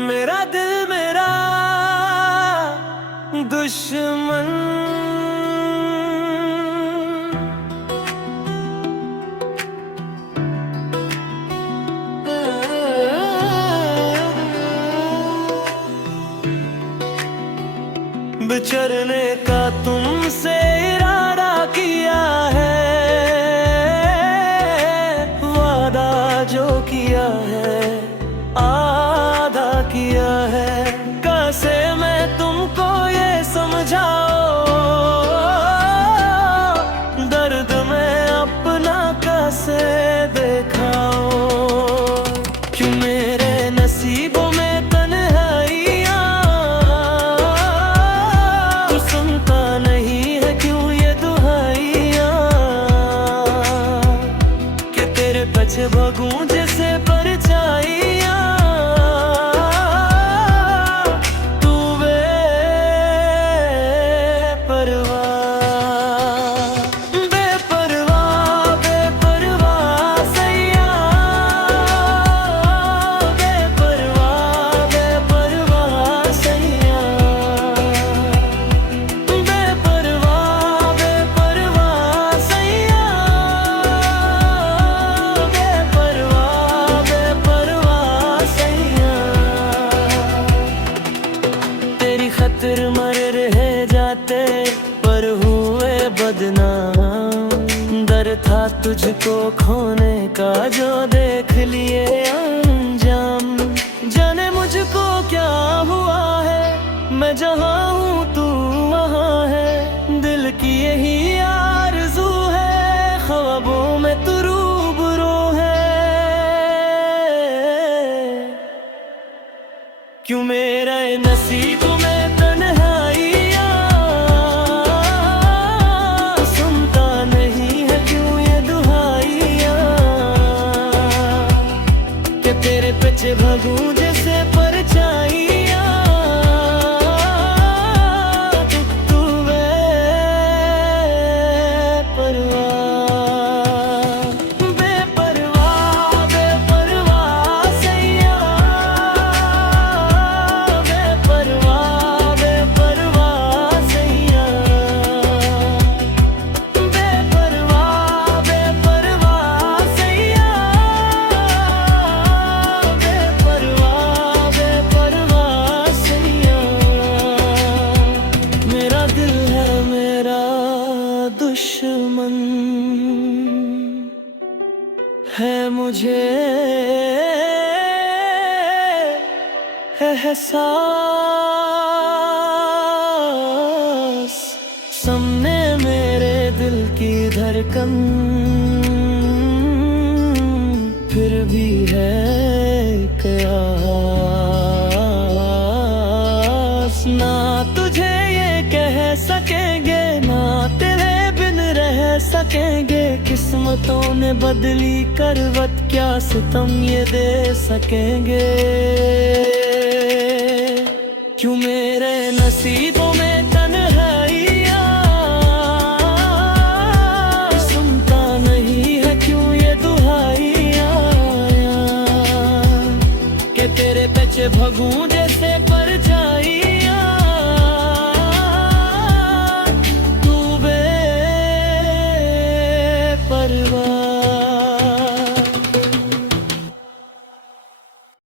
मेरा दिल मेरा दुश्मन। बिछड़ने का तुमसे इरादा किया है, वादा जो किया है आधा किया है। कैसे मैं तुमको ये समझाऊं, दर्द मैं अपना कैसे दिखाऊं। क्यों मेरे नसीबों में तन्हाइयां, तू सुनता नहीं है क्यों ये दुहाइयां। कि तेरे पीछे भागूं जैसे परछाइयां। खातिर मर रह जाते पर हुए बदनाम। डर था तुझको खोने का जो देख लिए अंजाम। जाने मुझको क्या हुआ है, मैं जहाँ हूँ तू वहाँ है। दिल की यही आरज़ू है, ख्वाबों में तू रूबरू है। क्यों मेरे नसीब में तेरे पीछे भागूं जैसे परछाइयां। तू बेपरवाह बेपरवाह सैया। बेपरवाह बेपरवाह सैया। बेपरवाह बेपरवाह सैया। दुश्मन है मुझे एहसास, सामने मेरे दिल की धड़कन फिर भी है कयास। ना तुझे ये कह सकेंगे, ना तेरे बिन रह सकेंगे। किस्मतों ने बदली करवट, क्या सितम ये दे सकेंगे। क्यों मेरे नसीबों में तन्हाइयां, सुनता नहीं है क्यों ये दुहाइयां। कि तेरे पीछे भागूं जैसे पर